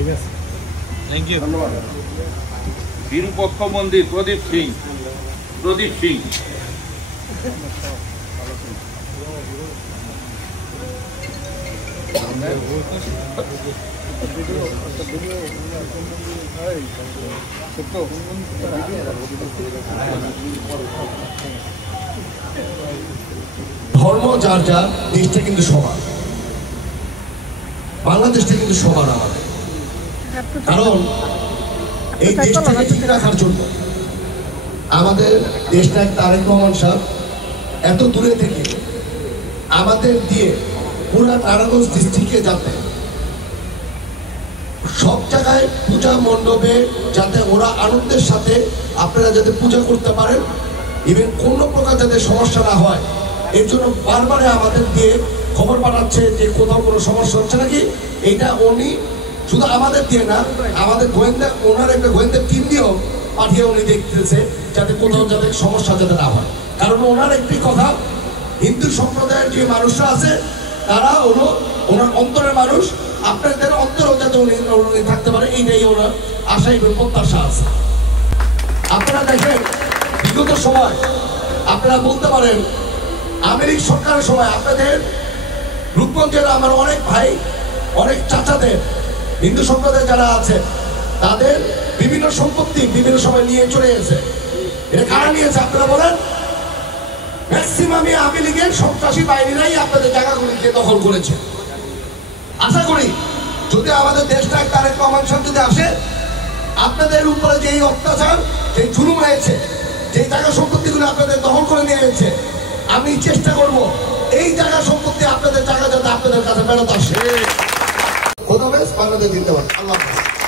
ঠিক আছে, thank you, ধন্যবাদ। বিরূপক্ষ মন্দির প্রদীপ সিং। ধর্ম যার যার, দেশটা কিন্তু সবার, বাংলাদেশটা কিন্তু সবার আমাদের। কারণ এই দেশটাকে ঠিক রাখার জন্য আমাদের দেশটা তারেক রহমান সাহেব এত দূরে থেকে আমাদের দিয়ে পুরা নারায়ণগঞ্জ ডিস্ট্রিক্টে যাতে সব জায়গায় পূজা মণ্ডপে যাতে ওরা আনন্দের সাথে আপনারা যাতে পূজা করতে পারেন, ইভেন কোনো প্রকার যাতে সমস্যা না হয়, এর জন্য বারবারে আমাদের দিয়ে খবর পাঠাচ্ছে যে কোথাও কোনো সমস্যা হচ্ছে নাকি। এটা উনি শুধু আমাদের দিয়ে না, আমাদের গোয়েন্দা, ওনার একটা গোয়েন্দা টিম দিয়েও পাঠিয়ে উনি দেখতেছে যাতে কোথাও যাতে সমস্যা যাতে না হয়। কারণ ওনার একটি কথা, হিন্দু সম্প্রদায়ের যে মানুষরা আছে তারা হলো ওনার অন্তরের মানুষ, আপনাদের অন্তরেও যাতে উনি থাকতে পারে, এইটাই ওনার আশা এবং প্রত্যাশা আছে। আপনারা দেখেন বিগত সময় আপনারা বলতে পারেন আমেরিকা সরকারের সময় আপনাদের রূপগঞ্জের আমার অনেক ভাই, অনেক চাচাদের হিন্দু সম্প্রদায় যারা আছে তাদের বিভিন্ন সম্পত্তি বিভিন্ন সময় নিয়ে চলে গেছে। এটা কারা নিয়েছে আপনারা বলেন? ম্যাক্সিমামই আওয়ামী লীগের সন্ত্রাসী বাহিনীরাই আপনাদের জায়গাগুলিকে দখল করেছে। আশা করি যদি আমাদের দেশটা তারেক রহমান সাহেব যদি আসে, আপনাদের উপরে যে অত্যাচার, যে জুলুম হয়েছে, যে জায়গা সম্পত্তিগুলো আপনাদের দখল করে নিয়ে গেছে, আমি চেষ্টা করব এই জায়গা সম্পত্তি আপনাদের জায়গা যাতে আপনাদের কাছে ফেরত আসে। খোদা হাফেজ, বাংলাদেশ জিন্দাবাদ। আল্লাহ হাফেজ।